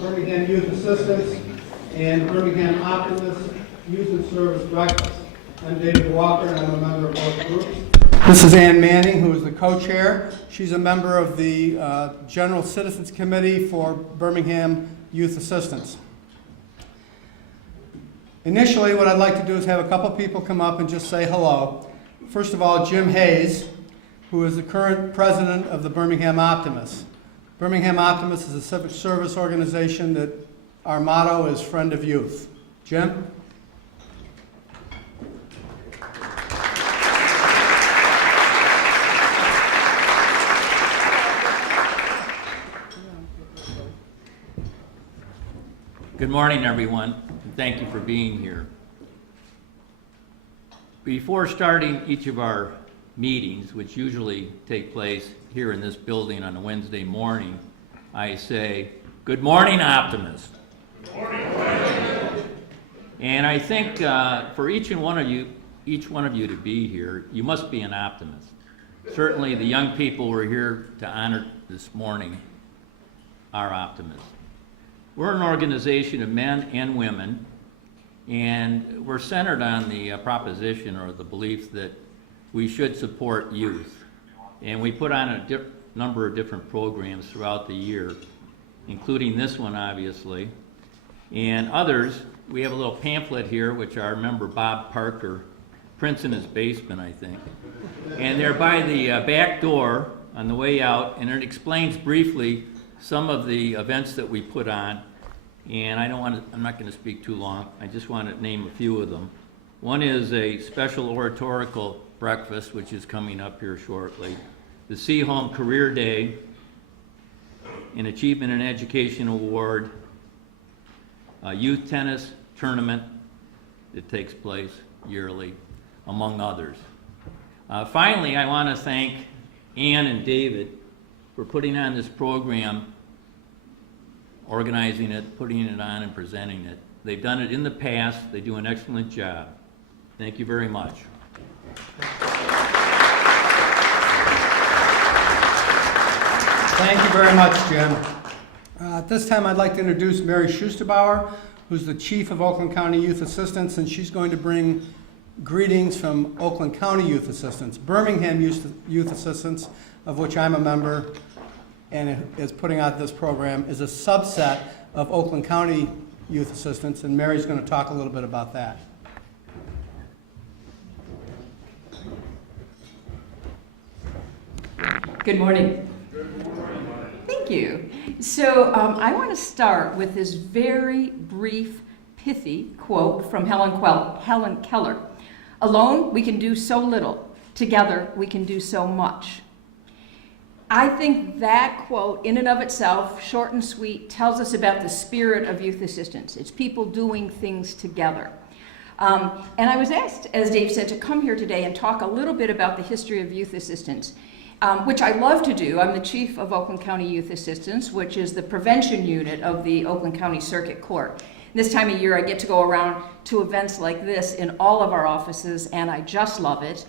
Birmingham Youth Assistance and Birmingham Optimists Youth and Service Breakfast. I'm David Walker, and I'm a member of both groups. This is Ann Manning, who is the co-chair. She's a member of the General Citizens Committee for Birmingham Youth Assistance. Initially, what I'd like to do is have a couple people come up and just say hello. First of all, Jim Hayes, who is the current president of the Birmingham Optimists. Birmingham Optimists is a civic service organization that our motto is Friend of Youth. Jim? Good morning, everyone, and thank you for being here. Before starting each of our meetings, which usually take place here in this building on a Wednesday morning, I say, good morning, optimists. Good morning. And I think for each one of you to be here, you must be an optimist. Certainly the young people we're here to honor this morning are optimists. We're an organization of men and women, and we're centered on the proposition or the belief that we should support youth. And we put on a number of different programs throughout the year, including this one, obviously, and others. We have a little pamphlet here, which our member Bob Parker prints in his basement, I think. And they're by the back door on the way out, and it explains briefly some of the events that we put on, and I'm not going to speak too long. I just want to name a few of them. One is a special oratorical breakfast, which is coming up here shortly. The See Home Career Day, an Achievement in Education Award, a youth tennis tournament that takes place yearly, among others. Finally, I want to thank Ann and David for putting on this program, organizing it, putting it on, and presenting it. They've done it in the past. They do an excellent job. Thank you very much. Thank you very much, Jim. At this time, I'd like to introduce Mary Schusterbauer, who's the Chief of Oakland County Youth Assistance, and she's going to bring greetings from Oakland County Youth Assistance. Birmingham Youth Assistance, of which I'm a member and is putting out this program, is a subset of Oakland County Youth Assistance, and Mary's going to talk a little bit about that. Good morning. Thank you. So I want to start with this very brief, pithy quote from Helen Keller. Alone, we can do so little. Together, we can do so much. I think that quote, in and of itself, short and sweet, tells us about the spirit of youth assistance. It's people doing things together. And I was asked, as Dave said, to come here today and talk a little bit about the history of youth assistance, which I love to do. I'm the chief of Oakland County Youth Assistance, which is the prevention unit of the Oakland County Circuit Court. This time of year, I get to go around to events like this in all of our offices, and I just love it.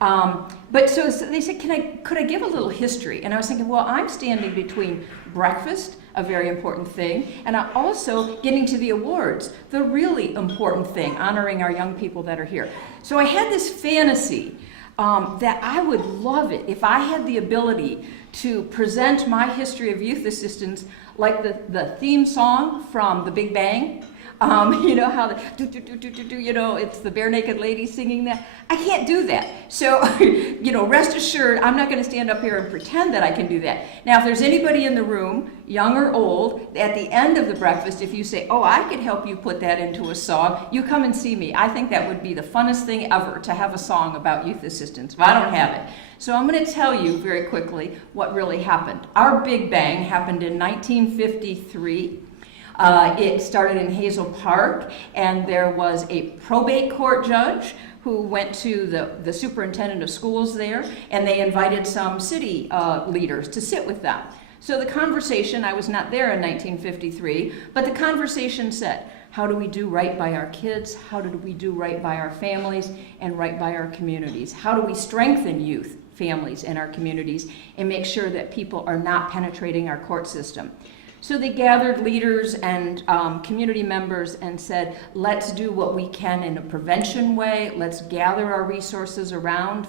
But so they said, could I give a little history? And I was thinking, well, I'm standing between breakfast, a very important thing, and I'm also getting to the awards, the really important thing, honoring our young people that are here. So I had this fantasy that I would love it if I had the ability to present my history of youth assistance like the theme song from The Big Bang. You know how it's the bare naked lady singing that. I can't do that. So, rest assured, I'm not going to stand up here and pretend that I can do that. Now, if there's anybody in the room, young or old, at the end of the breakfast, if you say, oh, I could help you put that into a song, you come and see me. I think that would be the funnest thing ever, to have a song about youth assistance, but I don't have it. So I'm going to tell you very quickly what really happened. Our Big Bang happened in 1953. It started in Hazel Park, and there was a probate court judge who went to the superintendent of schools there, and they invited some city leaders to sit with them. So the conversation, I was not there in 1953, but the conversation said, how do we do right by our kids? How do we do right by our families and right by our communities? How do we strengthen youth, families, and our communities and make sure that people are not penetrating our court system? So they gathered leaders and community members and said, let's do what we can in a prevention way. Let's gather our resources around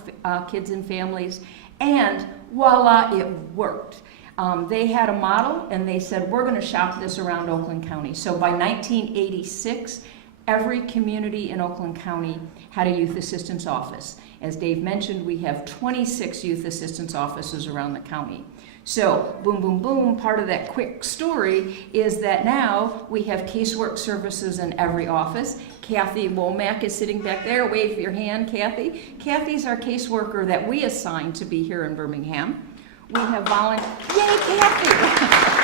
kids and families. And voila, it worked. They had a model and they said, we're going to shop this around Oakland County. So by 1986, every community in Oakland County had a youth assistance office. As Dave mentioned, we have 26 youth assistance offices around the county. So, boom, boom, boom, part of that quick story is that now we have casework services in every office. Kathy Womack is sitting back there. Wave your hand, Kathy. Kathy's our caseworker that we assigned to be here in Birmingham. We have volunteers. Yay, Kathy!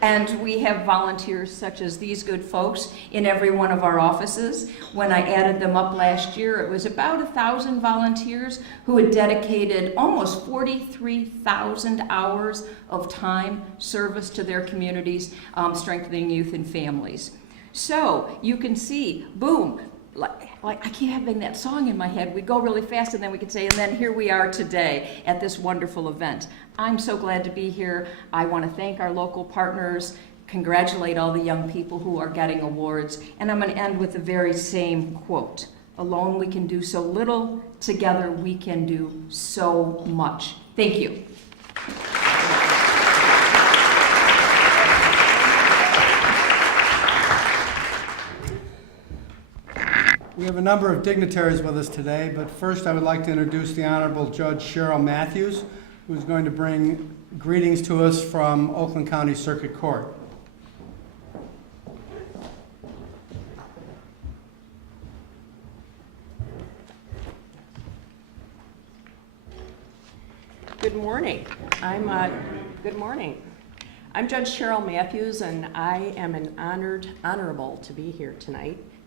And we have volunteers such as these good folks in every one of our offices. When I added them up last year, it was about 1,000 volunteers who had dedicated almost 43,000 hours of time service to their communities, strengthening youth and families. So you can see, boom, like I keep having that song in my head. We go really fast and then we can say, and then here we are today at this wonderful event. I'm so glad to be here. I want to thank our local partners, congratulate all the young people who are getting awards, and I'm going to end with the very same quote. Alone we can do so little, together we can do so much. Thank you. We have a number of dignitaries with us today, but first I would like to introduce the Honorable Judge Cheryl Matthews, who's going to bring greetings to us from Oakland County Circuit Court. Good morning. Good morning. I'm Judge Cheryl Matthews, and I am an honorable to be here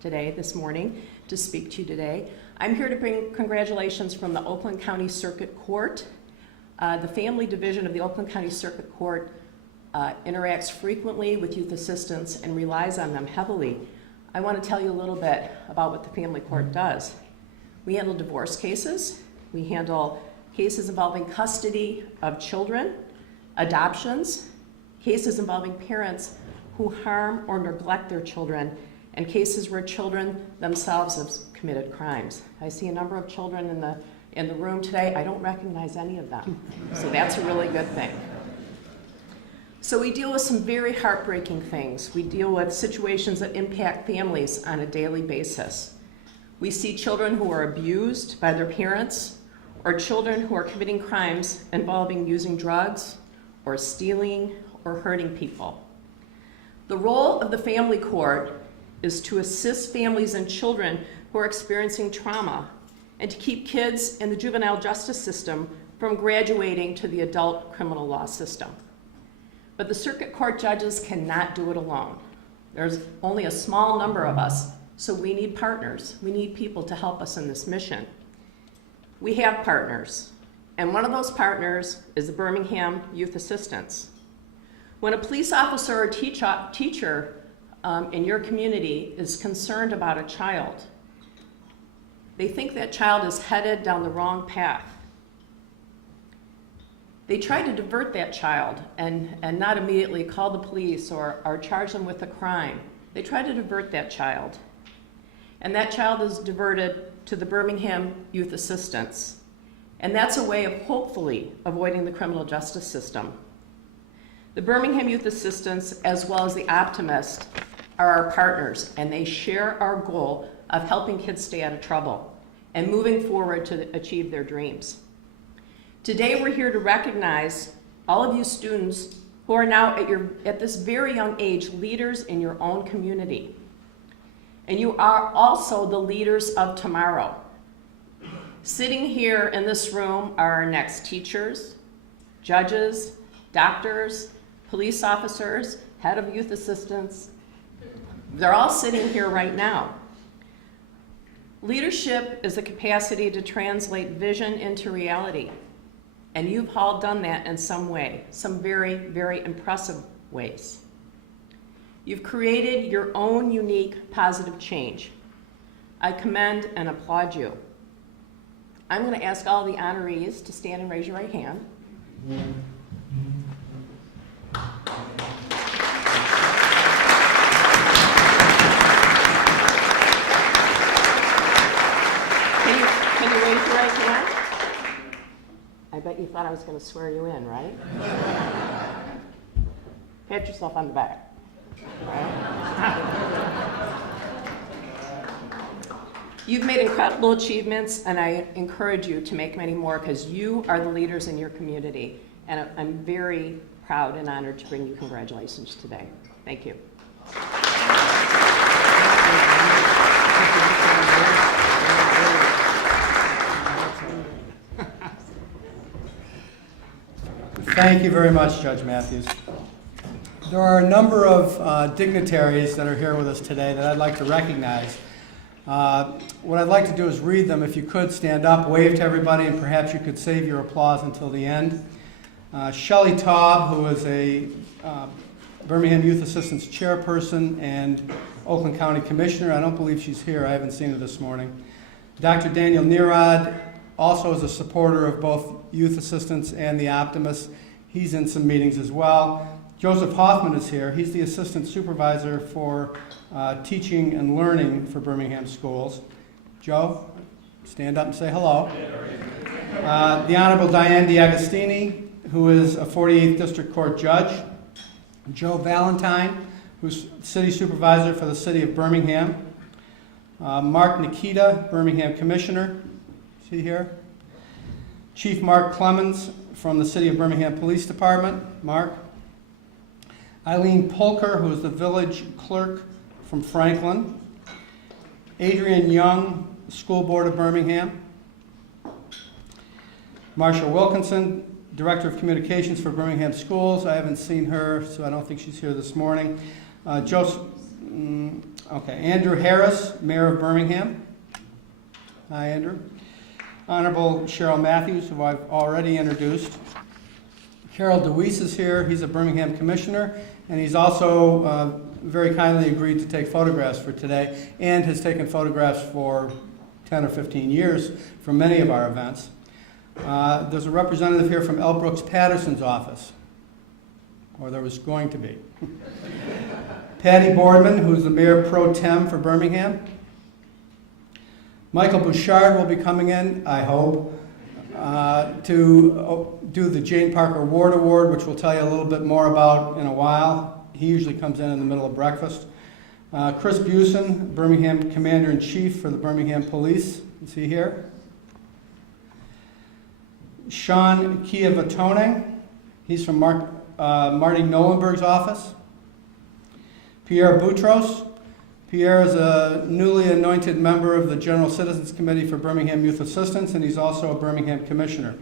this morning, to speak to you today. I'm here to bring congratulations from the Oakland County Circuit Court. The Family Division of the Oakland County Circuit Court interacts frequently with youth assistants and relies on them heavily. I want to tell you a little bit about what the Family Court does. We handle divorce cases. We handle cases involving custody of children, adoptions, cases involving parents who harm or neglect their children, and cases where children themselves have committed crimes. I see a number of children in the room today. I don't recognize any of them, so that's a really good thing. So we deal with some very heartbreaking things. We deal with situations that impact families on a daily basis. We see children who are abused by their parents, or children who are committing crimes involving using drugs, or stealing, or hurting people. The role of the Family Court is to assist families and children who are experiencing trauma and to keep kids in the juvenile justice system from graduating to the adult criminal law system. But the circuit court judges cannot do it alone. There's only a small number of us, so we need partners. We need people to help us in this mission. We have partners, and one of those partners is the Birmingham Youth Assistants. When a police officer or teacher in your community is concerned about a child, they think that child is headed down the wrong path. They try to divert that child and not immediately call the police or charge them with a crime. They try to divert that child. And that child is diverted to the Birmingham Youth Assistants. And that's a way of hopefully avoiding the criminal justice system. The Birmingham Youth Assistants, as well as the Optimist, are our partners, and they share our goal of helping kids stay out of trouble and moving forward to achieve their dreams. Today we're here to recognize all of you students who are now at this very young age leaders in your own community. And you are also the leaders of tomorrow. Sitting here in this room are our next teachers, judges, doctors, police officers, head of youth assistants. They're all sitting here right now. Leadership is the capacity to translate vision into reality. And you've all done that in some way, some very, very impressive ways. You've created your own unique positive change. I commend and applaud you. I'm going to ask all the honorees to stand and raise your right hand. Can you raise your right hand? I bet you thought I was going to swear you in, right? Pat yourself on the back. Right? You've made incredible achievements, and I encourage you to make many more because you are the leaders in your community. And I'm very proud and honored to bring you congratulations today. Thank you. Thank you very much, Judge Matthews. There are a number of dignitaries that are here with us today that I'd like to recognize. What I'd like to do is read them. If you could stand up, wave to everybody, and perhaps you could save your applause until the end. Shelley Taub, who is a Birmingham Youth Assistance Chairperson and Oakland County Commissioner. I don't believe she's here. I haven't seen her this morning. Dr. Daniel Nerod also is a supporter of both Youth Assistance and the Optimists. He's in some meetings as well. Joseph Hoffman is here. He's the Assistant Supervisor for Teaching and Learning for Birmingham Schools. Joe, stand up and say hello. The Honorable Diane DiAgostini, who is a 48th District Court Judge. Joe Valentine, who's City Supervisor for the City of Birmingham. Mark Nikita, Birmingham Commissioner. Is he here? Chief Mark Clemens from the City of Birmingham Police Department. Mark. Eileen Polker, who is the Village Clerk from Franklin. Adrian Young, School Board of Birmingham. Marsha Wilkinson, Director of Communications for Birmingham Schools. I haven't seen her, so I don't think she's here this morning. Andrew Harris, Mayor of Birmingham. Hi, Andrew. Honorable Cheryl Matthews, who I've already introduced. Carol DeWeese is here. He's a Birmingham Commissioner, and he's also very kindly agreed to take photographs for today and has taken photographs for 10 or 15 years for many of our events. There's a representative here from L. Brooks Patterson's office, or there was going to be. Patty Boardman, who's the Mayor Pro Tem for Birmingham. Michael Bouchard will be coming in, I hope, to do the Jane Parker Ward Award, which we'll tell you a little bit more about in a while. He usually comes in the middle of breakfast. Chris Busen, Birmingham Commander-in-Chief for the Birmingham Police. Is he here? Sean Chiavatone, he's from Marty Nolenberg's office. Pierre Boutros. Pierre is a newly anointed member of the General Citizens Committee for Birmingham Youth Assistance, and he's also a Birmingham Commissioner.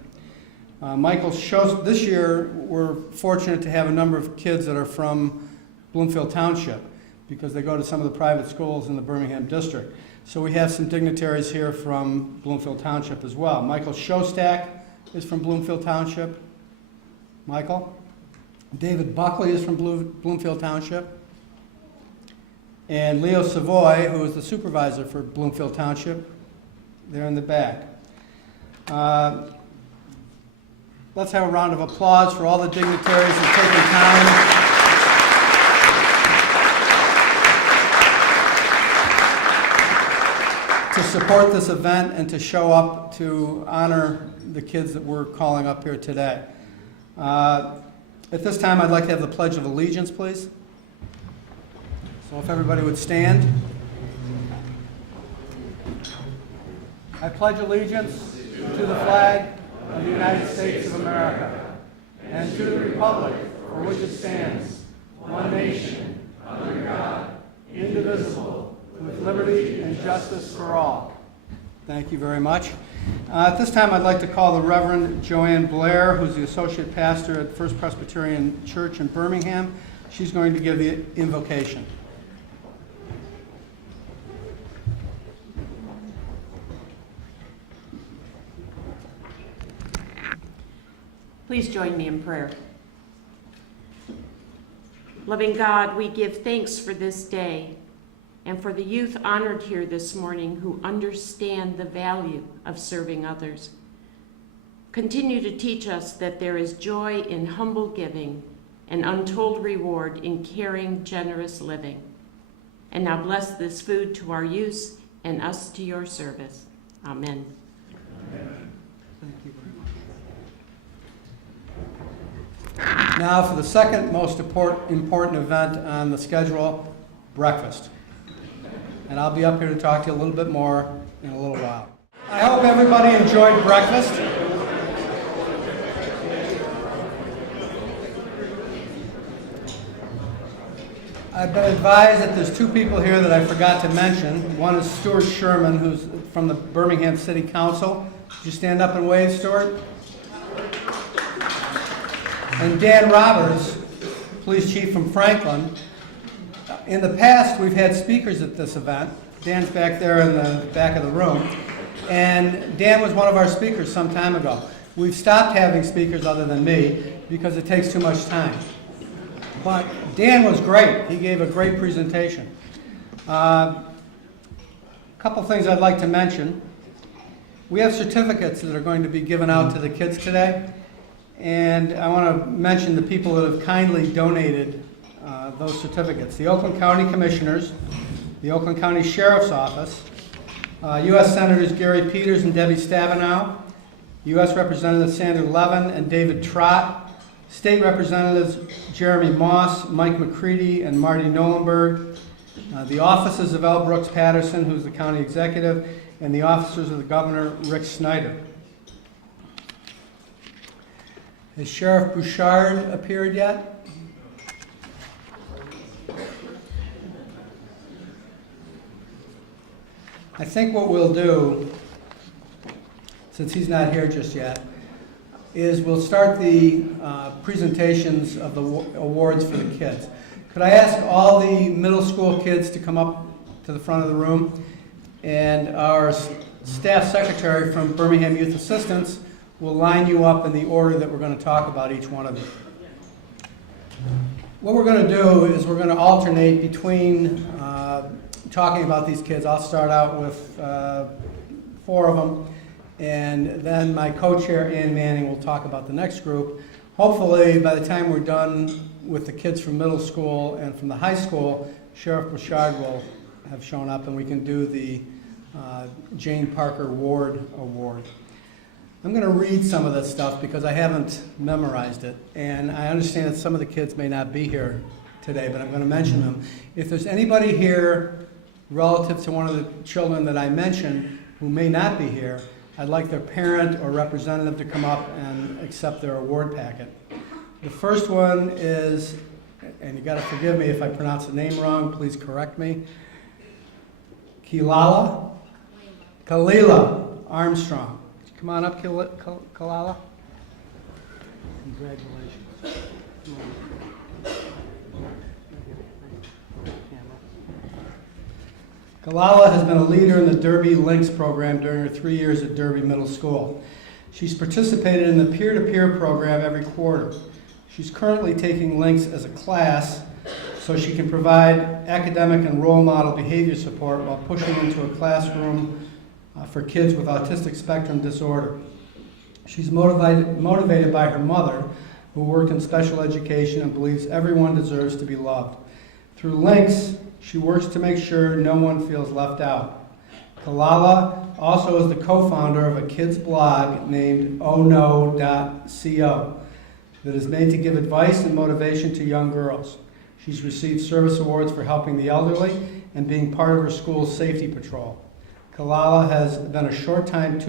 Michael Schost, this year we're fortunate to have a number of kids that are from Bloomfield Township because they go to some of the private schools in the Birmingham district. So we have some dignitaries here from Bloomfield Township as well. Michael Shostak is from Bloomfield Township. Michael. David Buckley is from Bloomfield Township. And Leo Savoy, who is the supervisor for Bloomfield Township, there in the back. Let's have a round of applause for all the dignitaries who've taken time to support this event and to show up to honor the kids that we're calling up here today. At this time, I'd like to have the Pledge of Allegiance, please. So if everybody would stand. I pledge allegiance to the flag of the United States of America and to the republic for which it stands, one nation, under God, indivisible, with liberty and justice for all. Thank you very much. At this time, I'd like to call the Reverend Joanne Blair, who's the Associate Pastor at First Presbyterian Church in Birmingham. She's going to give the invocation. Please join me in prayer. Loving God, we give thanks for this day and for the youth honored here this morning who understand the value of serving others. Continue to teach us that there is joy in humble giving and untold reward in caring, generous living. And now bless this food to our use and us to your service. Amen. Thank you very much. Now for the second most important event on the schedule, breakfast. And I'll be up here to talk to you a little bit more in a little while. I hope everybody enjoyed breakfast. I've been advised that there's two people here that I forgot to mention. One is Stuart Sherman, who's from the Birmingham City Council. Could you stand up and wave, Stuart? And Dan Roberts, police chief from Franklin. In the past, we've had speakers at this event. Dan's back there in the back of the room. And Dan was one of our speakers some time ago. We've stopped having speakers other than me because it takes too much time. But Dan was great. He gave a great presentation. A couple things I'd like to mention. We have certificates that are going to be given out to the kids today. And I want to mention the people that have kindly donated those certificates. The Oakland County Commissioners, the Oakland County Sheriff's Office, U.S. Senators Gary Peters and Debbie Stabenow, U.S. Representatives Sandra Levin and David Trott, State Representatives Jeremy Moss, Mike McCready, and Marty Nolenberg, the offices of L. Brooks Patterson, who's the county executive, and the officers of the governor, Rick Snyder. Has Sheriff Bouchard appeared yet? I think what we'll do, since he's not here just yet, is we'll start the presentations of the awards for the kids. Could I ask all the middle school kids to come up to the front of the room? And our staff secretary from Birmingham Youth Assistance will line you up in the order that we're going to talk about each one of you. What we're going to do is we're going to alternate between talking about these kids. I'll start out with 4 of them, and then my co-chair, Ann Manning, will talk about the next group. Hopefully, by the time we're done with the kids from middle school and from the high school, Sheriff Bouchard will have shown up, and we can do the Jane Parker Ward Award. I'm going to read some of this stuff because I haven't memorized it, and I understand that some of the kids may not be here today, but I'm going to mention them. If there's anybody here relative to one of the children that I mentioned who may not be here, I'd like their parent or representative to come up and accept their award packet. The first one is, and you got to forgive me if I pronounce the name wrong, please correct me, Kilala Armstrong. Come on up, Kilala. Congratulations. Kilala has been a leader in the Derby Links program during her 3 years at Derby Middle School. She's participated in the peer-to-peer program every quarter. She's currently taking Links as a class so she can provide academic and role model behavior support while pushing into a classroom for kids with autistic spectrum disorder. She's motivated by her mother, who worked in special education and believes everyone deserves to be loved. Through Links, she works to make sure no one feels left out. Kilala also is the co-founder of a kids blog named ohno.co that is made to give advice and motivation to young girls. She's received service awards for helping the elderly and being part of her school's safety patrol. Kilala has been a short-term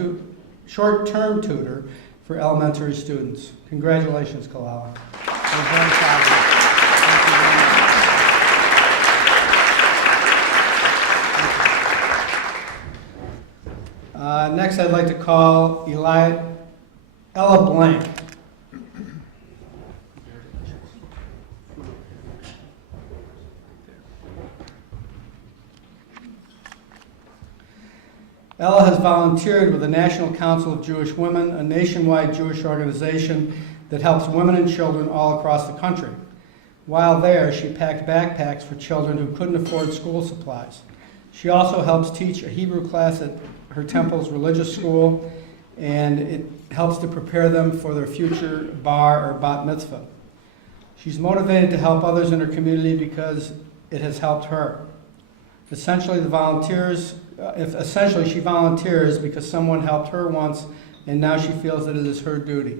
tutor for elementary students. Congratulations, Kilala. We're very proud of you. Thank you very much. Next, I'd like to call Ella Blank. Ella has volunteered with the National Council of Jewish Women, a nationwide Jewish organization that helps women and children all across the country. While there, she packed backpacks for children who couldn't afford school supplies. She also helps teach a Hebrew class at her temple's religious school and it helps to prepare them for their future bar or bat mitzvah. She's motivated to help others in her community because it has helped her. Essentially, she volunteers because someone helped her once, and now she feels that it is her duty.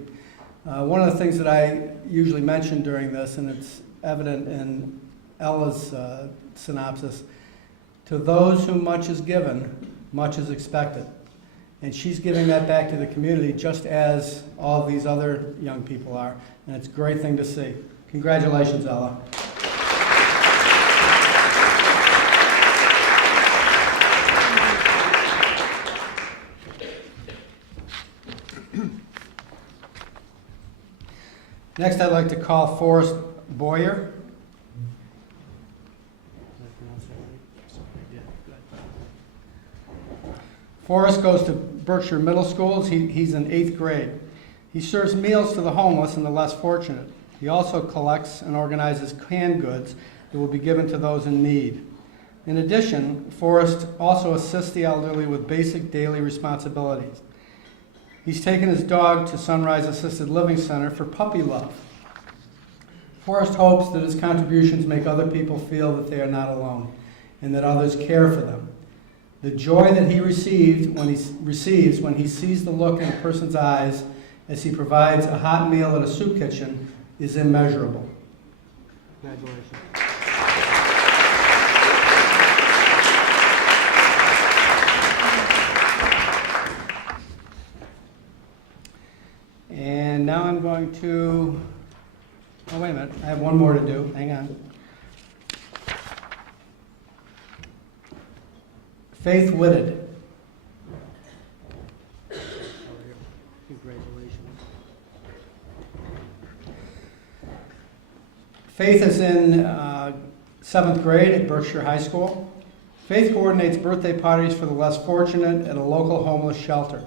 One of the things that I usually mention during this, and it's evident in Ella's synopsis, to those whom much is given, much is expected. And she's giving that back to the community just as all these other young people are, and it's a great thing to see. Congratulations, Ella. Next, I'd like to call Forrest Boyer. Forrest goes to Berkshire Middle School. He's in 8th grade. He serves meals to the homeless and the less fortunate. He also collects and organizes canned goods that will be given to those in need. In addition, Forrest also assists the elderly with basic daily responsibilities. He's taken his dog to Sunrise Assisted Living Center for puppy love. Forrest hopes that his contributions make other people feel that they are not alone and that others care for them. The joy that he receives when he sees the look in a person's eyes as he provides a hot meal at a soup kitchen is immeasurable. Congratulations. And now I'm going to, oh wait a minute, I have one more to do, hang on. Faith Whitted. Congratulations. Faith is in 7th grade at Berkshire High School. Faith coordinates birthday parties for the less fortunate at a local homeless shelter.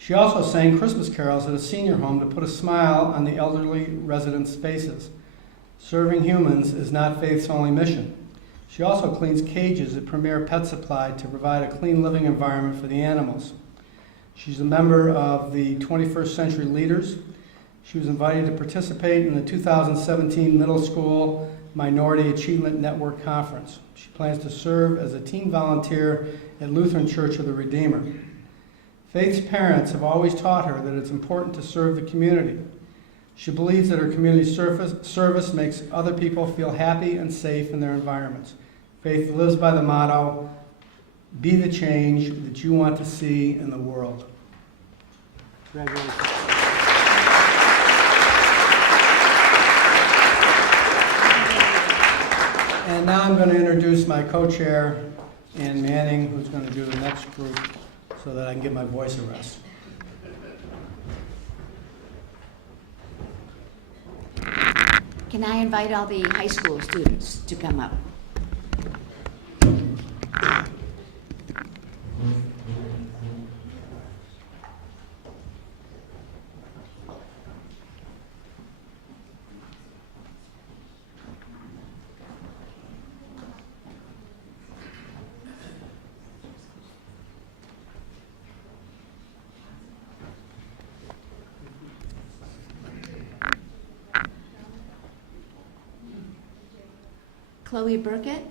She also sang Christmas carols at a senior home to put a smile on the elderly residents' faces. Serving humans is not Faith's only mission. She also cleans cages at Premier Pet Supply to provide a clean living environment for the animals. She's a member of the 21st Century Leaders. She was invited to participate in the 2017 Middle School Minority Achievement Network Conference. She plans to serve as a teen volunteer at Lutheran Church of the Redeemer. Faith's parents have always taught her that it's important to serve the community. She believes that her community service makes other people feel happy and safe in their environments. Faith lives by the motto, be the change that you want to see in the world. Congratulations. And now I'm going to introduce my co-chair, Ann Manning, who's going to do the next group so that I can get my voice a rest. Can I invite all the high school students to come up? Chloe Burkett.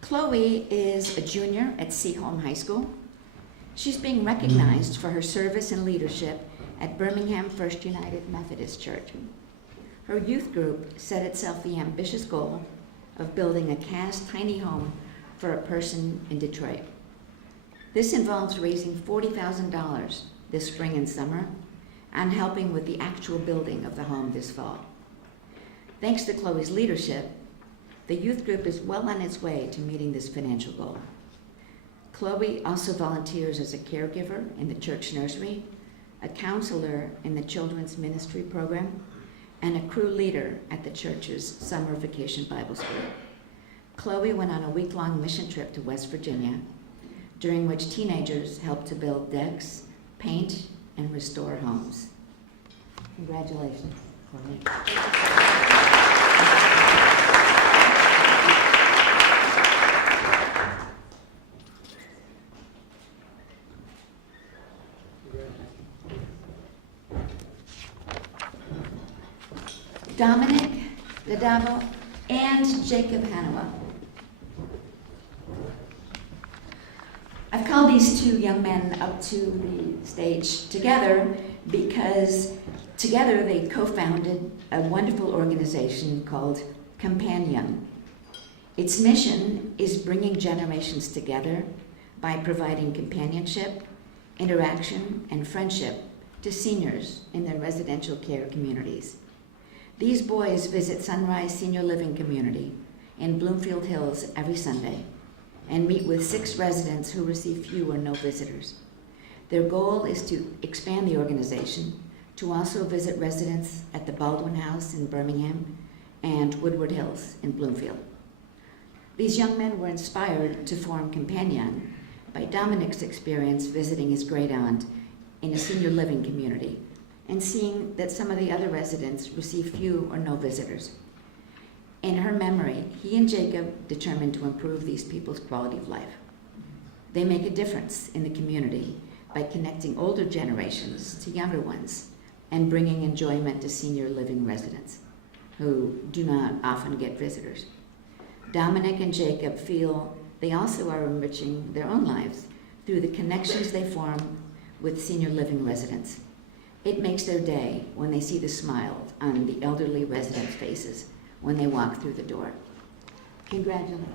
Chloe is a junior at Seaholm High School. She's being recognized for her service and leadership at Birmingham First United Methodist Church. Her youth group set itself the ambitious goal of building a cast tiny home for a person in Detroit. This involves raising $40,000 this spring and summer and helping with the actual building of the home this fall. Thanks to Chloe's leadership, the youth group is well on its way to meeting this financial goal. Chloe also volunteers as a caregiver in the church nursery, a counselor in the children's ministry program, and a crew leader at the church's summer vacation Bible school. Chloe went on a week-long mission trip to West Virginia, during which teenagers helped to build decks, paint, and restore homes. Congratulations, Chloe. Dominic Jacob and Jacob Hanigan. I've called these two young men up to the stage together because together they co-founded a wonderful organization called Companion. Its mission is bringing generations together by providing companionship, interaction, and friendship to seniors in their residential care communities. These boys visit Sunrise Senior Living Community in Bloomfield Hills every Sunday and meet with 6 residents who receive few or no visitors. Their goal is to expand the organization to also visit residents at the Baldwin House in Birmingham and Woodward Hills in Bloomfield. These young men were inspired to form Companion by Dominic's experience visiting his great aunt in a senior living community and seeing that some of the other residents receive few or no visitors. In her memory, he and Jacob determined to improve these people's quality of life. They make a difference in the community by connecting older generations to younger ones and bringing enjoyment to senior living residents who do not often get visitors. Dominic and Jacob feel they also are enriching their own lives through the connections they form with senior living residents. It makes their day when they see the smile on the elderly residents' faces when they walk through the door. Congratulations.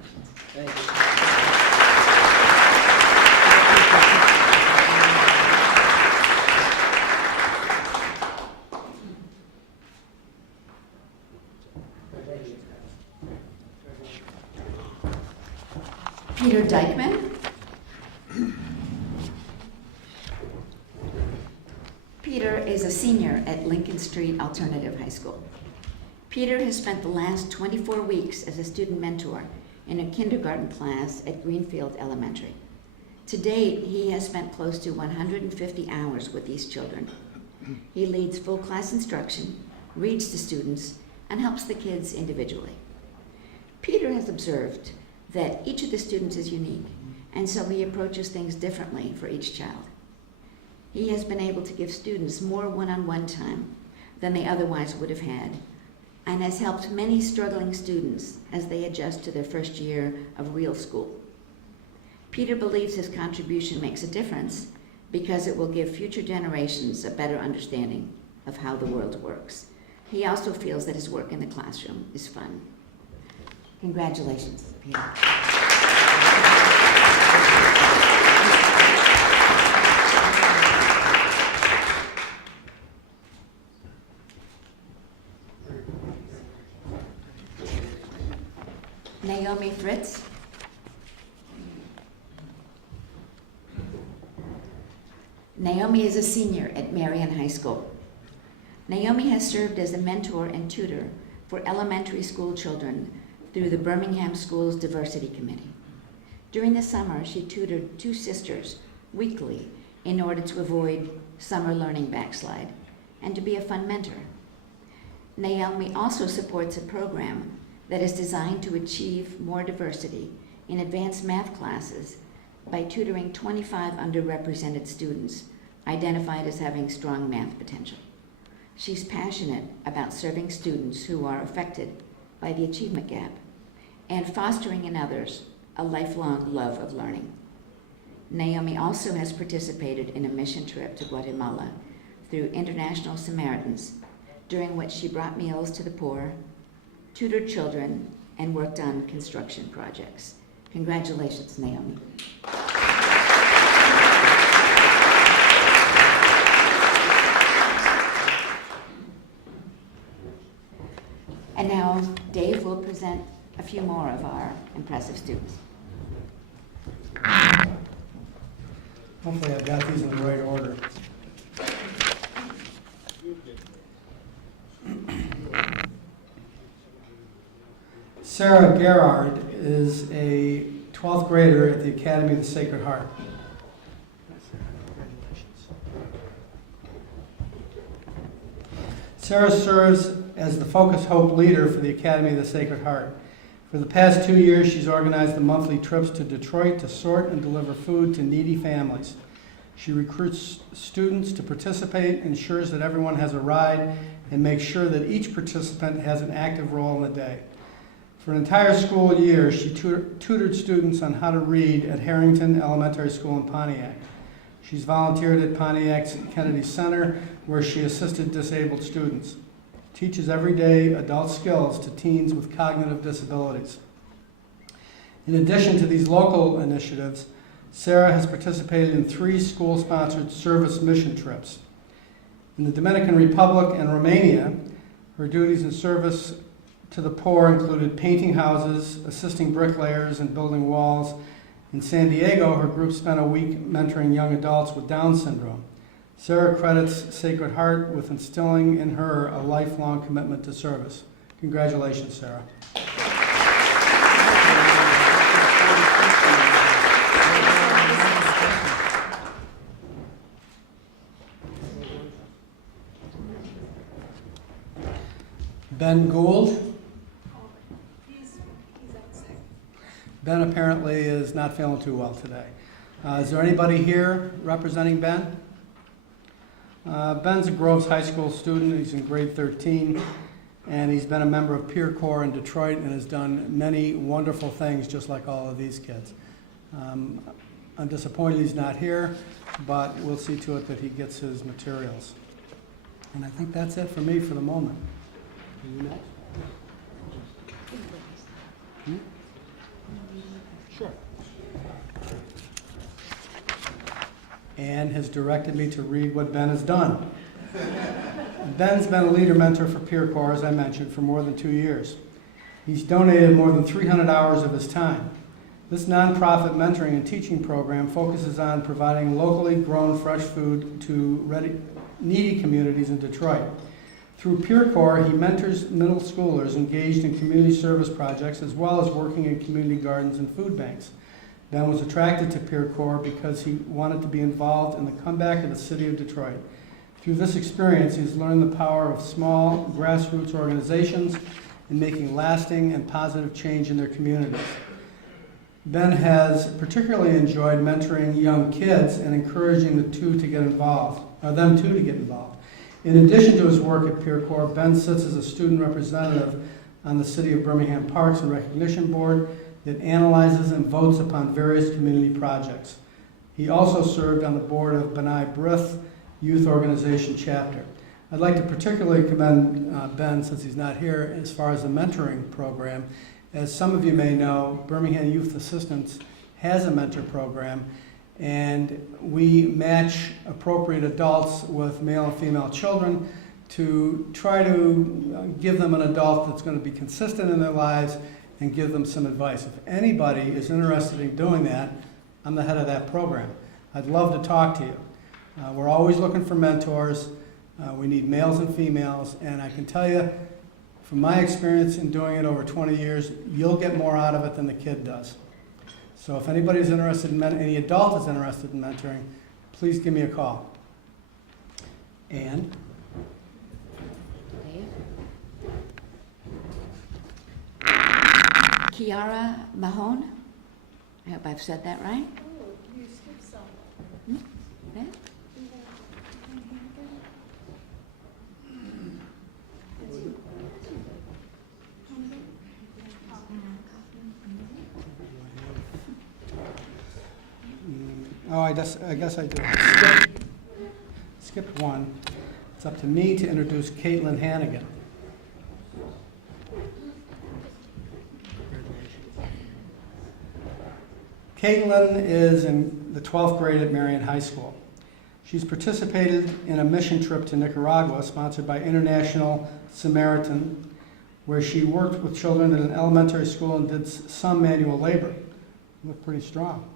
Peter Dykeman. Peter is a senior at Lincoln Street Alternative High School. Peter has spent the last 24 weeks as a student mentor in a kindergarten class at Greenfield Elementary. To date, he has spent close to 150 hours with these children. He leads full class instruction, reads to students, and helps the kids individually. Peter has observed that each of the students is unique, and so he approaches things differently for each child. He has been able to give students more one-on-one time than they otherwise would have had, and has helped many struggling students as they adjust to their first year of real school. Peter believes his contribution makes a difference because it will give future generations a better understanding of how the world works. He also feels that his work in the classroom is fun. Congratulations, Peter. Naomi Ritz. Naomi is a senior at Marion High School. Naomi has served as a mentor and tutor for elementary school children through the Birmingham Schools Diversity Committee. During the summer, she tutored 2 sisters weekly in order to avoid summer learning backslide and to be a fun mentor. Naomi also supports a program that is designed to achieve more diversity in advanced math classes by tutoring 25 underrepresented students identified as having strong math potential. She's passionate about serving students who are affected by the achievement gap and fostering in others a lifelong love of learning. Naomi also has participated in a mission trip to Guatemala through International Samaritans, during which she brought meals to the poor, tutored children, and worked on construction projects. Congratulations, Naomi. And now Dave will present a few more of our impressive students. Hopefully I've got these in the right order. Sarah Gerard is a 12th grader at the Academy of the Sacred Heart. Sarah serves as the Focus Hope leader for the Academy of the Sacred Heart. For the past 2 years, she's organized the monthly trips to Detroit to sort and deliver food to needy families. She recruits students to participate, ensures that everyone has a ride, and make sure that each participant has an active role in the day. For an entire school year, she tutored students on how to read at Harrington Elementary School in Pontiac. She's volunteered at Pontiac's Kennedy Center, where she assisted disabled students. Teaches everyday adult skills to teens with cognitive disabilities. In addition to these local initiatives, Sarah has participated in 3 school-sponsored service mission trips. In the Dominican Republic and Romania, her duties in service to the poor included painting houses, assisting bricklayers, and building walls. In San Diego, her group spent a week mentoring young adults with Down syndrome. Sarah credits Sacred Heart with instilling in her a lifelong commitment to service. Congratulations, Sarah. Ben Gould. Ben apparently is not feeling too well today. Is there anybody here representing Ben? Ben's a Groves High School student. He's in grade 13, and he's been a member of Peer Corps in Detroit and has done many wonderful things just like all of these kids. I'm disappointed he's not here, but we'll see to it that he gets his materials. And I think that's it for me for the moment. Are you next? Sure. Anne has directed me to read what Ben has done. Ben's been a leader mentor for Peer Corps, as I mentioned, for more than 2 years. He's donated more than 300 hours of his time. This nonprofit mentoring and teaching program focuses on providing locally grown fresh food to needy communities in Detroit. Through Peer Corps, he mentors middle schoolers engaged in community service projects as well as working in community gardens and food banks. Ben was attracted to Peer Corps because he wanted to be involved in the comeback of the city of Detroit. Through this experience, he's learned the power of small grassroots organizations in making lasting and positive change in their communities. Ben has particularly enjoyed mentoring young kids and encouraging them two to get involved. In addition to his work at Peer Corps, Ben sits as a student representative on the City of Birmingham Parks and Recognition Board that analyzes and votes upon various community projects. He also served on the board of B'nai B'rith Youth Organization Chapter. I'd like to particularly commend Ben, since he's not here, as far as the mentoring program. As some of you may know, Birmingham Youth Assistance has a mentor program, and we match appropriate adults with male and female children to try to give them an adult that's going to be consistent in their lives and give them some advice. If anybody is interested in doing that, I'm the head of that program. I'd love to talk to you. We're always looking for mentors. We need males and females, and I can tell you, from my experience in doing it over 20 years, you'll get more out of it than the kid does. So if anybody's interested in any adult is interested in mentoring, please give me a call. And Kiara Mahone. I hope I've said that right. Oh, you skipped some. Yeah? Oh, I guess I did. Skipped one. It's up to me to introduce Caitlyn Hanigan. Caitlyn is in the 12th grade at Marion High School. She's participated in a mission trip to Nicaragua sponsored by International Samaritan, where she worked with children at an elementary school and did some manual labor. You look pretty strong.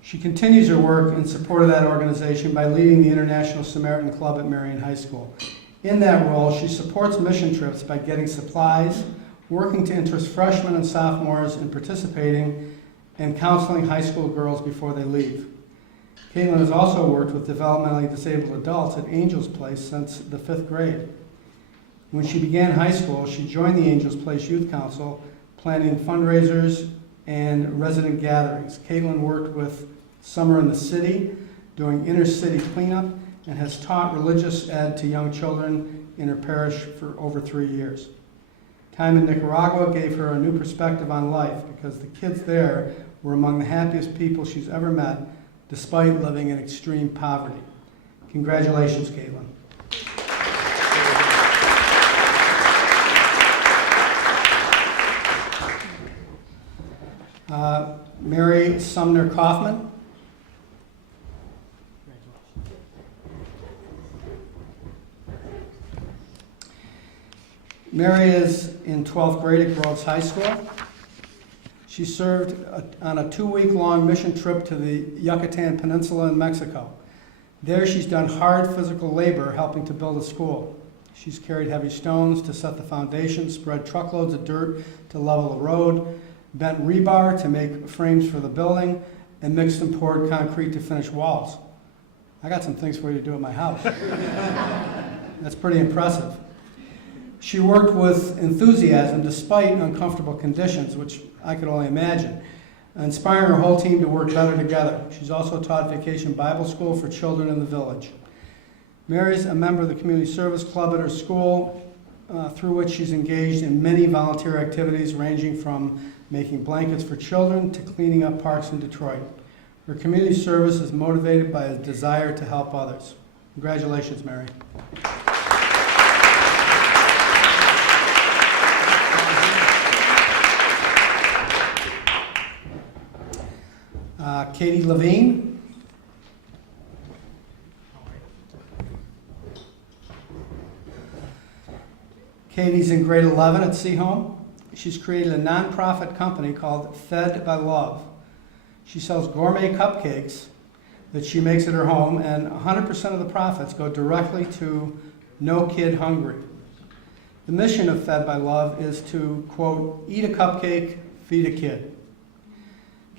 She continues her work in support of that organization by leading the International Samaritan Club at Marion High School. In that role, she supports mission trips by getting supplies, working to interest freshmen and sophomores in participating, and counseling high school girls before they leave. Caitlyn has also worked with developmentally disabled adults at Angels Place since the 5th grade. When she began high school, she joined the Angels Place Youth Council, planning fundraisers and resident gatherings. Caitlyn worked with Summer in the City, doing inner city cleanup, and has taught religious ed to young children in her parish for over 3 years. Time in Nicaragua gave her a new perspective on life because the kids there were among the happiest people she's ever met, despite living in extreme poverty. Congratulations, Caitlyn. Mary Sumner Kaufman. Mary is in 12th grade at Groves High School. She served on a 2-week-long mission trip to the Yucatan Peninsula in Mexico. There she's done hard physical labor helping to build a school. She's carried heavy stones to set the foundation, spread truckloads of dirt to level the road, bent rebar to make frames for the building, and mixed and poured concrete to finish walls. I got some things for you to do at my house. That's pretty impressive. She worked with enthusiasm despite uncomfortable conditions, which I could only imagine, inspiring her whole team to work better together. She's also taught Vacation Bible School for children in the village. Mary's a member of the Community Service Club at her school, through which she's engaged in many volunteer activities ranging from making blankets for children to cleaning up parks in Detroit. Her community service is motivated by a desire to help others. Congratulations, Mary. Katie Levine. Katie's in grade 11 at Seahome. She's created a nonprofit company called Fed by Love. She sells gourmet cupcakes that she makes at her home, and 100% of the profits go directly to No Kid Hungry. The mission of Fed by Love is to, quote, eat a cupcake, feed a kid.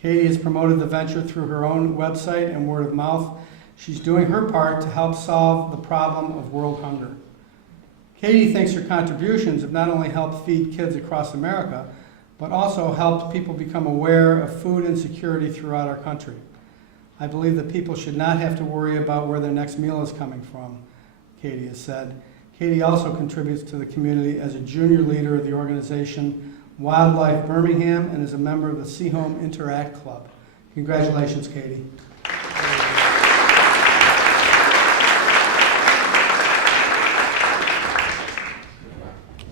Katie has promoted the venture through her own website and word of mouth. She's doing her part to help solve the problem of world hunger. Katie thinks her contributions have not only helped feed kids across America, but also helped people become aware of food insecurity throughout our country. I believe that people should not have to worry about where their next meal is coming from, Katie has said. Katie also contributes to the community as a junior leader of the organization Wildlife Birmingham and is a member of the Seahome Interact Club. Congratulations, Katie.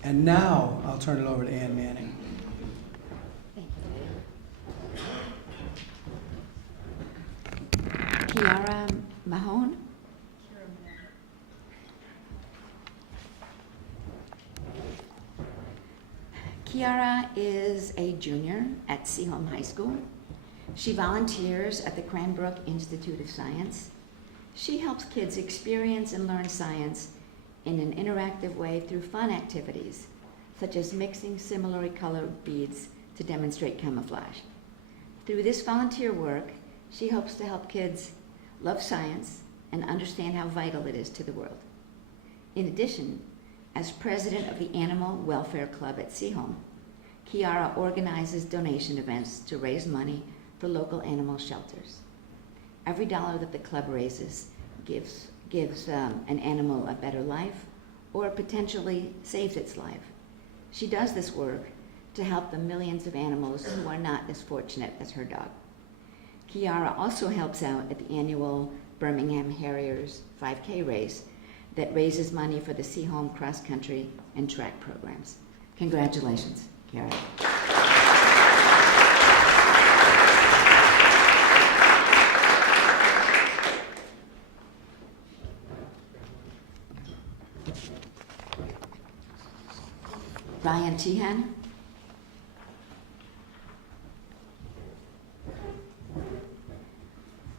And now I'll turn it over to Ann Manning. Kiara Mahone. Kiara is a junior at Seahome High School. She volunteers at the Cranbrook Institute of Science. She helps kids experience and learn science in an interactive way through fun activities, such as mixing similarly colored beads to demonstrate camouflage. Through this volunteer work, she hopes to help kids love science and understand how vital it is to the world. In addition, as president of the Animal Welfare Club at Seahome, Kiara organizes donation events to raise money for local animal shelters. Every dollar that the club raises gives an animal a better life or potentially saves its life. She does this work to help the millions of animals who are not as fortunate as her dog. Kiara also helps out at the annual Birmingham Harriers 5K race that raises money for the Seahome cross country and track programs. Congratulations, Kiara. Ryan Tehan.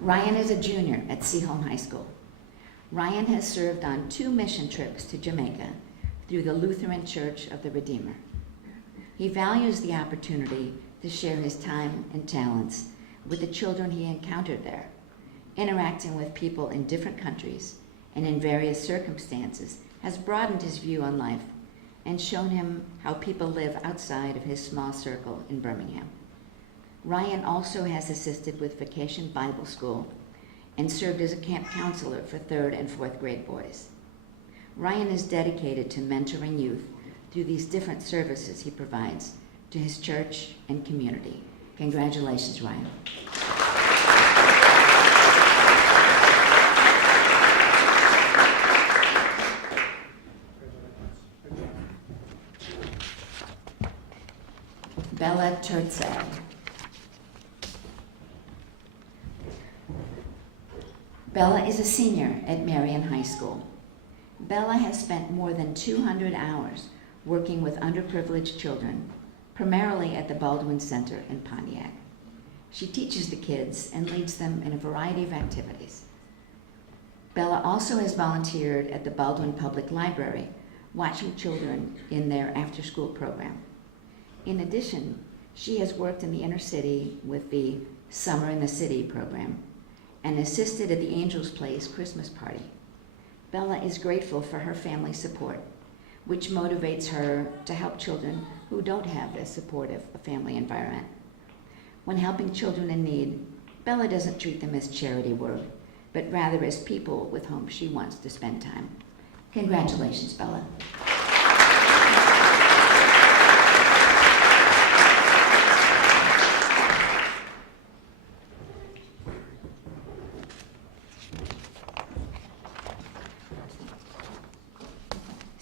Ryan is a junior at Seahome High School. Ryan has served on 2 mission trips to Jamaica through the Lutheran Church of the Redeemer. He values the opportunity to share his time and talents with the children he encountered there, interacting with people in different countries and in various circumstances has broadened his view on life and shown him how people live outside of his small circle in Birmingham. Ryan also has assisted with Vacation Bible School and served as a camp counselor for 3rd and 4th grade boys. Ryan is dedicated to mentoring youth through these different services he provides to his church and community. Congratulations, Ryan. Bella Turtzad. Bella is a senior at Marion High School. Bella has spent more than 200 hours working with underprivileged children, primarily at the Baldwin Center in Pontiac. She teaches the kids and leads them in a variety of activities. Bella also has volunteered at the Baldwin Public Library, watching children in their after-school program. In addition, she has worked in the inner city with the Summer in the City program and assisted at the Angels Place Christmas party. Bella is grateful for her family's support, which motivates her to help children who don't have as supportive a family environment. When helping children in need, Bella doesn't treat them as charity work, but rather as people with whom she wants to spend time. Congratulations, Bella.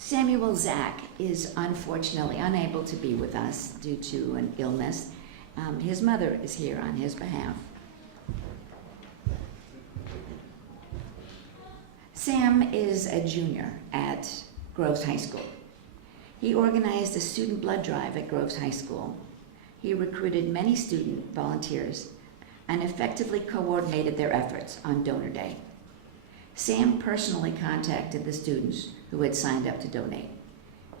Samuel Zack is unfortunately unable to be with us due to an illness. His mother is here on his behalf. Sam is a junior at Groves High School. He organized a student blood drive at Groves High School. He recruited many student volunteers and effectively coordinated their efforts on Donor Day. Sam personally contacted the students who had signed up to donate.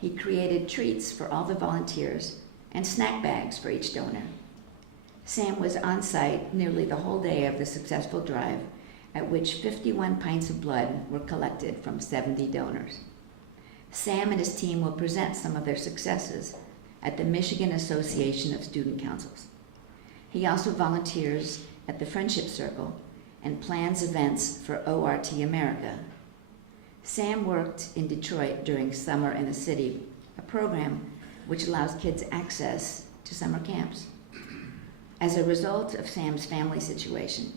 He created treats for all the volunteers and snack bags for each donor. Sam was on site nearly the whole day of the successful drive, at which 51 pints of blood were collected from 70 donors. Sam and his team will present some of their successes at the Michigan Association of Student Councils. He also volunteers at the Friendship Circle and plans events for ORT America. Sam worked in Detroit during Summer in the City, a program which allows kids access to summer camps. As a result of Sam's family situation,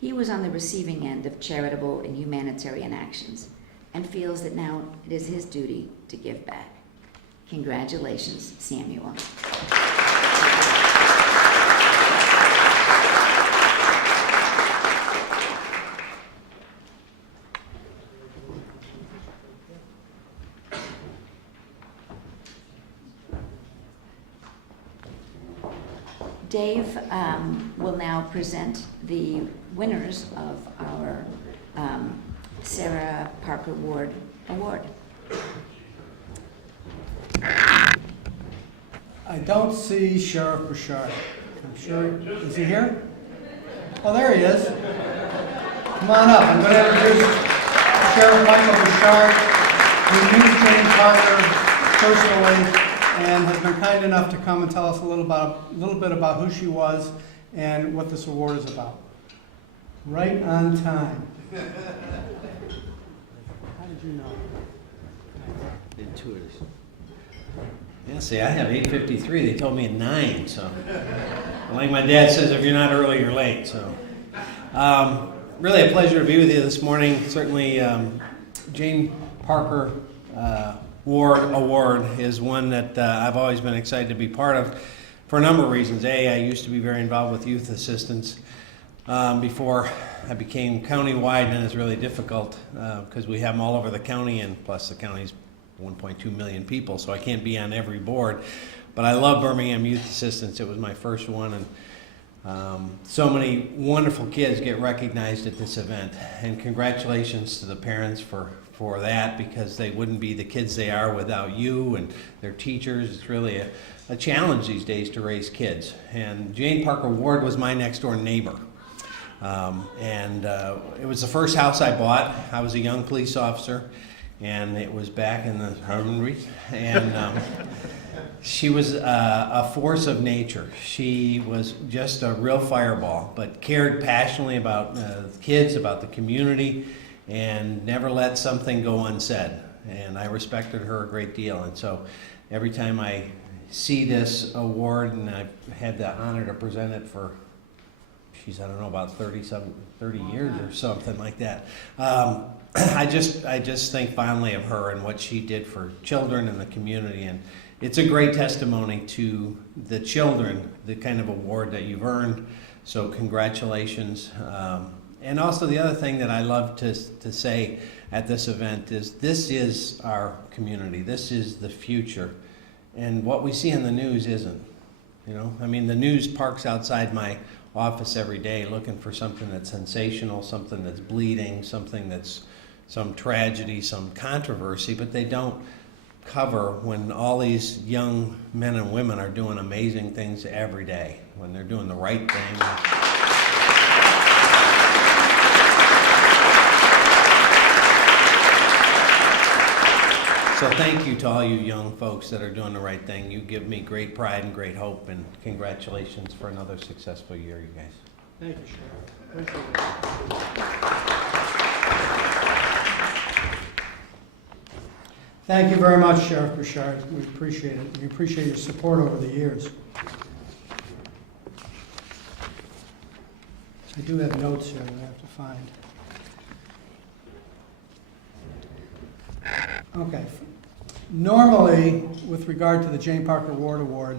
he was on the receiving end of charitable and humanitarian actions and feels that now it is his duty to give back. Congratulations, Samuel. Dave will now present the winners of our Sarah Parker Ward Award. I don't see Sheriff Bouchard. I'm sure, is he here? Oh, there he is. Come on up. I'm going to introduce Sheriff Michael Bouchard, who knew Jane Parker personally and has been kind enough to come and tell us a little bit about who she was and what this award is about. Right on time. How did you know? Intuitive. Yeah, see, I have 8:53. They told me at 9, so. Like my dad says, if you're not early, you're late, so. Really a pleasure to be with you this morning. Certainly, Jane Parker Ward Award is one that I've always been excited to be part of for a number of reasons. A, I used to be very involved with youth assistance before I became county-wide, and it's really difficult because we have them all over the county, and plus the county's 1.2 million people, so I can't be on every board. But I love Birmingham Youth Assistance. It was my first one, and so many wonderful kids get recognized at this event. And congratulations to the parents for that, because they wouldn't be the kids they are without you and their teachers. It's really a challenge these days to raise kids. And Jane Parker Ward was my next door neighbor. It was the first house I bought. I was a young police officer, and it was back in the Harmon, and she was a force of nature. She was just a real fireball, but cared passionately about the kids, about the community, and never let something go unsaid. And I respected her a great deal. And so every time I see this award, and I've had the honor to present it for, I don't know, about 30 years or something like that. I just think fondly of her and what she did for children and the community, and it's a great testimony to the children, the kind of award that you've earned. So congratulations. And also the other thing that I love to say at this event is this is our community. This is the future. And what we see in the news isn't. You know, I mean, the news parks outside my office every day looking for something that's sensational, something that's bleeding, something that's some tragedy, some controversy, but they don't cover when all these young men and women are doing amazing things every day, when they're doing the right thing. So thank you to all you young folks that are doing the right thing. You give me great pride and great hope, and congratulations for another successful year, you guys. Thank you, Cheryl. Appreciate it. Thank you very much, Sheriff Bouchard. We appreciate it. We appreciate your support over the years. I do have notes here that I have to find. Okay. Normally, with regard to the Jane Parker Ward Award,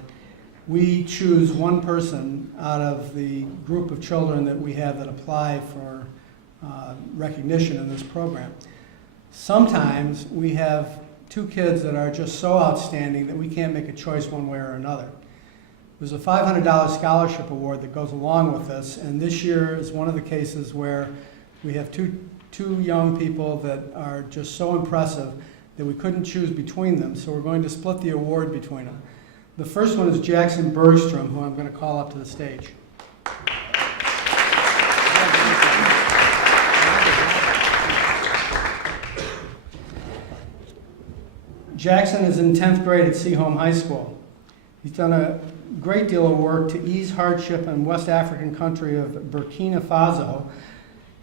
we choose one person out of the group of children that we have that apply for recognition in this program. Sometimes we have two kids that are just so outstanding that we can't make a choice one way or another. There's a $500 scholarship award that goes along with this, and this year is one of the cases where we have two young people that are just so impressive that we couldn't choose between them, so we're going to split the award between them. The first one is Jackson Bergstrom, who I'm going to call up to the stage. Jackson is in 10th grade at Seaholm High School. He's done a great deal of work to ease hardship in West African country of Burkina Faso.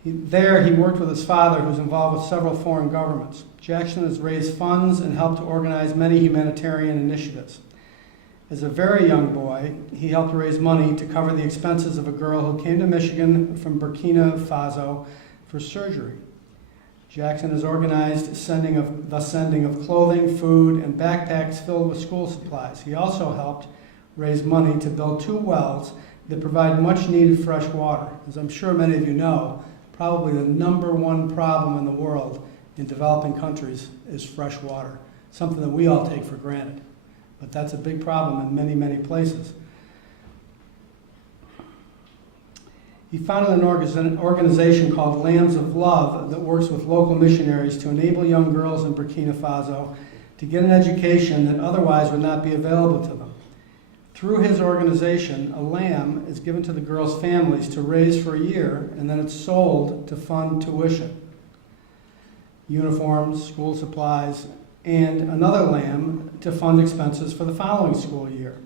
There he worked with his father, who's involved with several foreign governments. Jackson has raised funds and helped to organize many humanitarian initiatives. As a very young boy, he helped raise money to cover the expenses of a girl who came to Michigan from Burkina Faso for surgery. Jackson has organized the sending of clothing, food, and backpacks filled with school supplies. He also helped raise money to build 2 wells that provide much needed fresh water. As I'm sure many of you know, probably the #1 problem in the world in developing countries is fresh water, something that we all take for granted. But that's a big problem in many, many places. He founded an organization called Lambs of Love that works with local missionaries to enable young girls in Burkina Faso to get an education that otherwise would not be available to them. Through his organization, a lamb is given to the girls' families to raise for a year, and then it's sold to fund tuition, uniforms, school supplies, and another lamb to fund expenses for the following school year.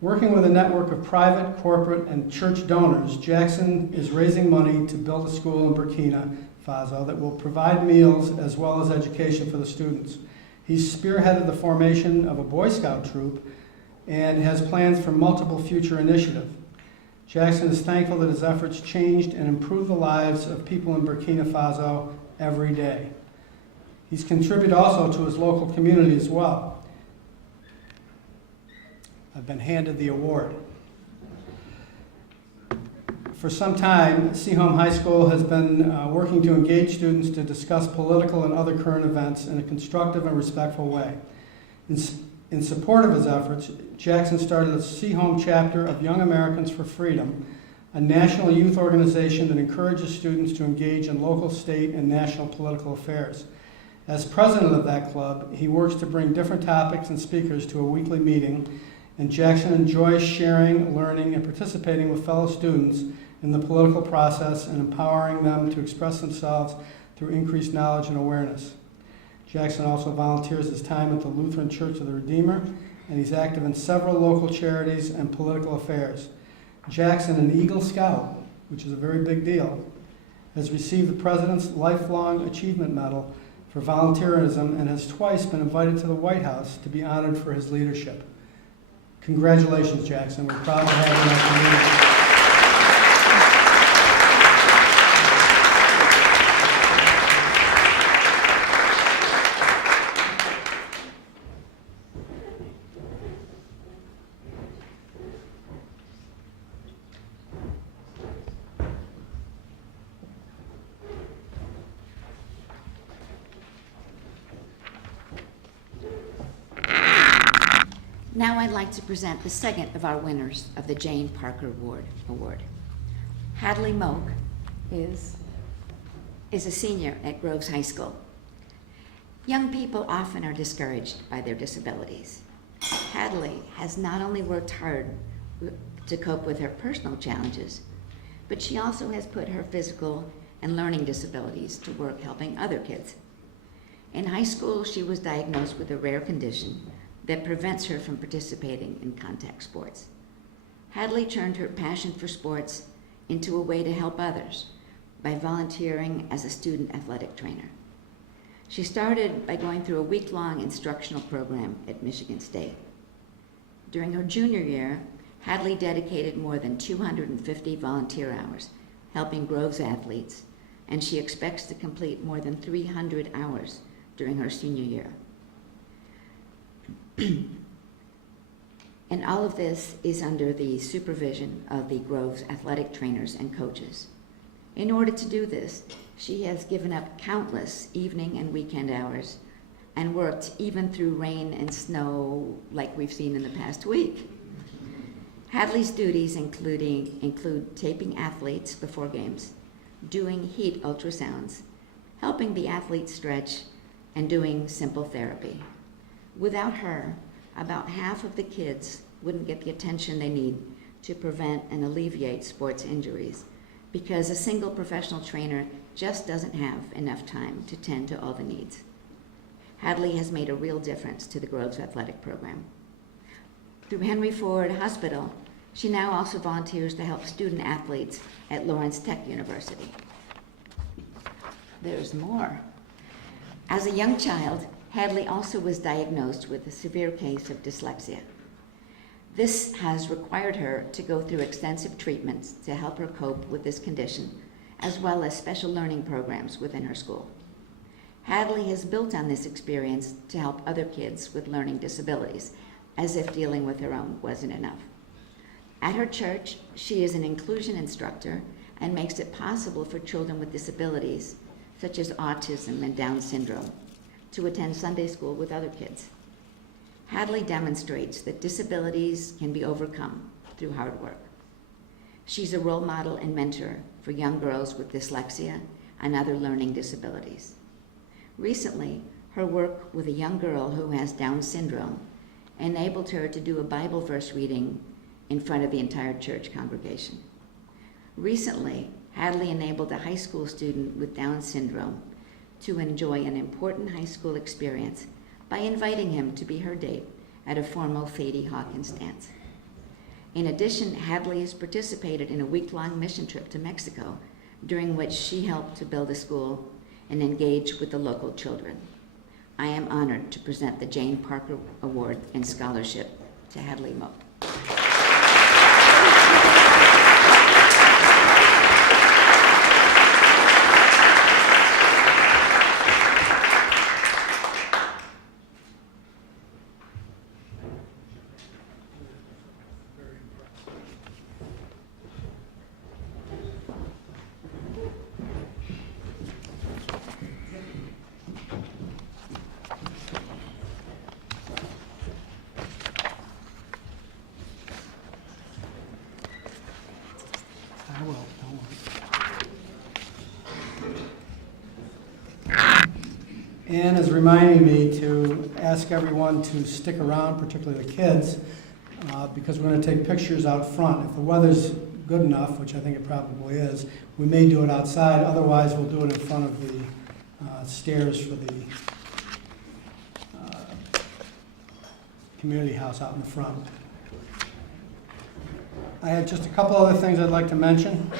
Working with a network of private, corporate, and church donors, Jackson is raising money to build a school in Burkina Faso that will provide meals as well as education for the students. He's spearheaded the formation of a Boy Scout troop and has plans for multiple future initiatives. Jackson is thankful that his efforts changed and improved the lives of people in Burkina Faso every day. He's contributed also to his local community as well. I've been handed the award. For some time, Seaholm High School has been working to engage students to discuss political and other current events in a constructive and respectful way. In support of his efforts, Jackson started the Seaholm chapter of Young Americans for Freedom, a national youth organization that encourages students to engage in local, state, and national political affairs. As president of that club, he works to bring different topics and speakers to a weekly meeting, and Jackson enjoys sharing, learning, and participating with fellow students in the political process and empowering them to express themselves through increased knowledge and awareness. Jackson also volunteers his time at the Lutheran Church of the Redeemer, and he's active in several local charities and political affairs. Jackson, an Eagle Scout, which is a very big deal, has received the President's Lifelong Achievement Medal for volunteerism and has twice been invited to the White House to be honored for his leadership. Congratulations, Jackson. We're proud to have you in our community. Now I'd like to present the second of our winners of the Jane Parker Award. Hadley Mo is a senior at Groves High School. Young people often are discouraged by their disabilities. Hadley has not only worked hard to cope with her personal challenges, but she also has put her physical and learning disabilities to work helping other kids. In high school, she was diagnosed with a rare condition that prevents her from participating in contact sports. Hadley turned her passion for sports into a way to help others by volunteering as a student athletic trainer. She started by going through a week-long instructional program at Michigan State. During her junior year, Hadley dedicated more than 250 volunteer hours helping Groves athletes, and she expects to complete more than 300 hours during her senior year. And all of this is under the supervision of the Groves athletic trainers and coaches. In order to do this, she has given up countless evening and weekend hours and worked even through rain and snow like we've seen in the past week. Hadley's duties include taping athletes before games, doing heat ultrasounds, helping the athletes stretch, and doing simple therapy. Without her, about half of the kids wouldn't get the attention they need to prevent and alleviate sports injuries because a single professional trainer just doesn't have enough time to tend to all the needs. Hadley has made a real difference to the Groves athletic program. Through Henry Ford Hospital, she now also volunteers to help student athletes at Lawrence Tech University. There's more. As a young child, Hadley also was diagnosed with a severe case of dyslexia. This has required her to go through extensive treatments to help her cope with this condition, as well as special learning programs within her school. Hadley has built on this experience to help other kids with learning disabilities, as if dealing with her own wasn't enough. At her church, she is an inclusion instructor and makes it possible for children with disabilities, such as autism and Down syndrome, to attend Sunday school with other kids. Hadley demonstrates that disabilities can be overcome through hard work. She's a role model and mentor for young girls with dyslexia and other learning disabilities. Recently, her work with a young girl who has Down syndrome enabled her to do a Bible verse reading in front of the entire church congregation. Recently, Hadley enabled a high school student with Down syndrome to enjoy an important high school experience by inviting him to be her date at a formal Sadie Hawkins dance. In addition, Hadley has participated in a week-long mission trip to Mexico, during which she helped to build a school and engage with the local children. I am honored to present the Jane Parker Award and Scholarship to Hadley Mo. I will, don't worry. Ann is reminding me to ask everyone to stick around, particularly the kids, because we're going to take pictures out front. If the weather's good enough, which I think it probably is, we may do it outside. Otherwise, we'll do it in front of the stairs for the community house out in the front. I have just a couple other things I'd like to mention.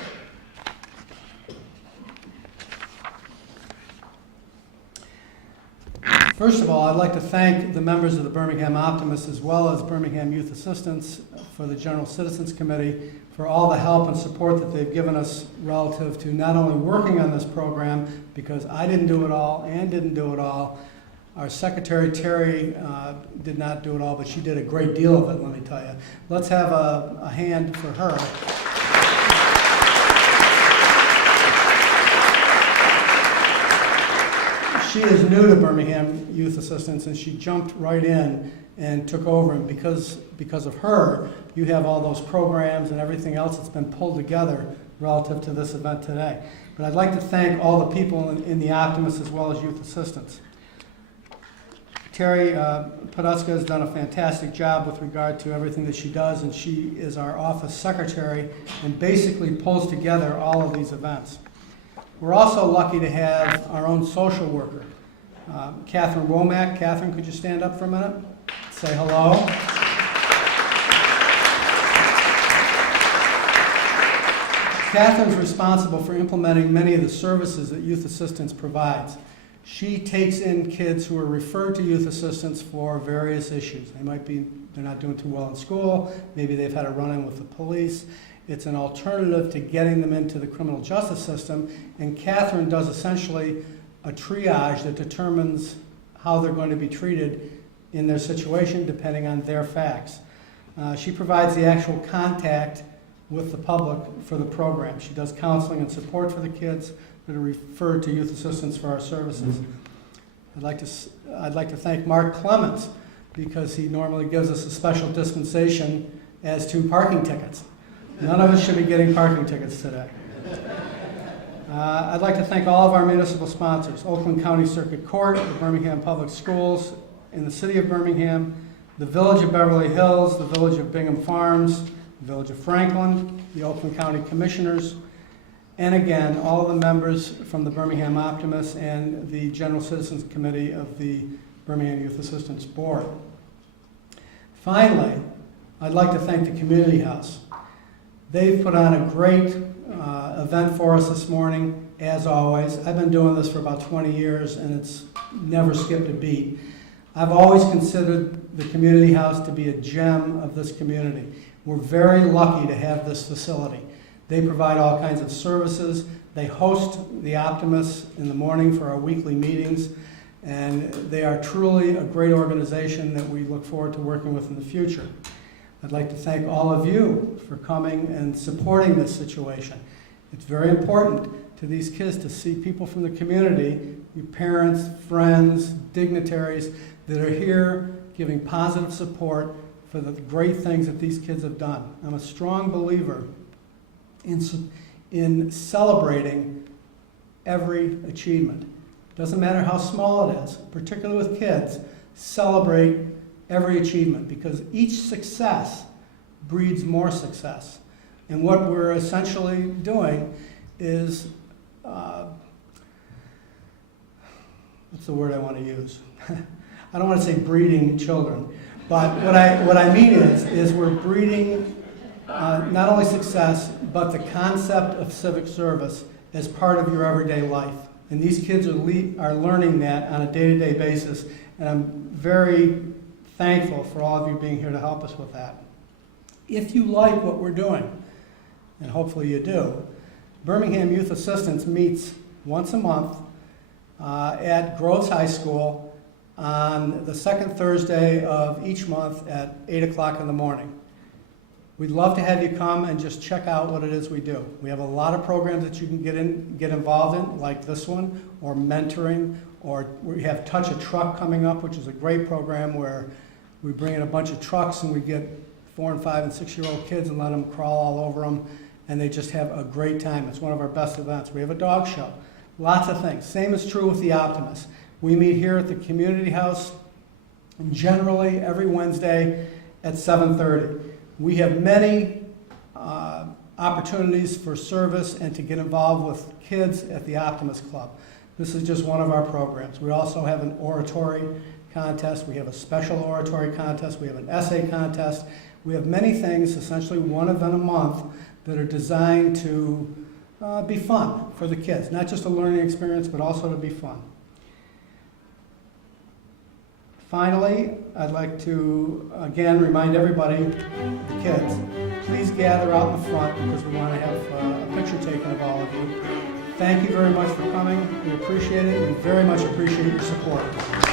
First of all, I'd like to thank the members of the Birmingham Optimists as well as Birmingham Youth Assistance for the General Citizens Committee for all the help and support that they've given us relative to not only working on this program, because I didn't do it all, Ann didn't do it all. Our secretary, Terry, did not do it all, but she did a great deal of it, let me tell you. Let's have a hand for her. She is new to Birmingham Youth Assistance, and she jumped right in and took over. And because of her, you have all those programs and everything else that's been pulled together relative to this event today. But I'd like to thank all the people in the Optimists as well as Youth Assistance. Terry Podolska has done a fantastic job with regard to everything that she does, and she is our office secretary and basically pulls together all of these events. We're also lucky to have our own social worker, Catherine Womack. Catherine, could you stand up for a minute? Say hello. Catherine's responsible for implementing many of the services that Youth Assistance provides. She takes in kids who are referred to Youth Assistance for various issues. They're not doing too well in school, maybe they've had a run-in with the police. It's an alternative to getting them into the criminal justice system, and Catherine does essentially a triage that determines how they're going to be treated in their situation depending on their facts. She provides the actual contact with the public for the program. She does counseling and support for the kids that are referred to Youth Assistance for our services. I'd like to thank Mark Clements, because he normally gives us a special dispensation as to parking tickets. None of us should be getting parking tickets today. I'd like to thank all of our municipal sponsors: Oakland County Circuit Court, the Birmingham Public Schools in the city of Birmingham, the Village of Beverly Hills, the Village of Bingham Farms, the Village of Franklin, the Oakland County Commissioners, and again, all of the members from the Birmingham Optimists and the General Citizens Committee of the Birmingham Youth Assistance Board. Finally, I'd like to thank the Community House. They've put on a great event for us this morning, as always. I've been doing this for about 20 years, and it's never skipped a beat. I've always considered the Community House to be a gem of this community. We're very lucky to have this facility. They provide all kinds of services. They host the Optimists in the morning for our weekly meetings, and they are truly a great organization that we look forward to working with in the future. I'd like to thank all of you for coming and supporting this situation. It's very important to these kids to see people from the community, your parents, friends, dignitaries, that are here giving positive support for the great things that these kids have done. I'm a strong believer in celebrating every achievement. Doesn't matter how small it is, particularly with kids, celebrate every achievement, because each success breeds more success. And what we're essentially doing is, what's the word I want to use? I don't want to say breeding children, but what I mean is we're breeding not only success, but the concept of civic service as part of your everyday life. And these kids are learning that on a day-to-day basis, and I'm very thankful for all of you being here to help us with that. If you like what we're doing, and hopefully you do, Birmingham Youth Assistance meets once a month at Groves High School on the second Thursday of each month at 8 o'clock in the morning. We'd love to have you come and just check out what it is we do. We have a lot of programs that you can get involved in, like this one, or mentoring, or we have Touch a Truck coming up, which is a great program where we bring in a bunch of trucks and we get 4-, and 5-, and 6-year-old kids and let them crawl all over them, and they just have a great time. It's one of our best events. We have a dog show, lots of things. Same is true with the Optimists. We meet here at the Community House generally every Wednesday at 7:30. We have many opportunities for service and to get involved with kids at the Optimist Club. This is just one of our programs. We also have an oratory contest, we have a special oratory contest, we have an essay contest. We have many things, essentially one event a month, that are designed to be fun for the kids. Not just a learning experience, but also to be fun. Finally, I'd like to, again, remind everybody, the kids, please gather out in the front because we want to have a picture taken of all of you. Thank you very much for coming. We appreciate it. We very much appreciate your support.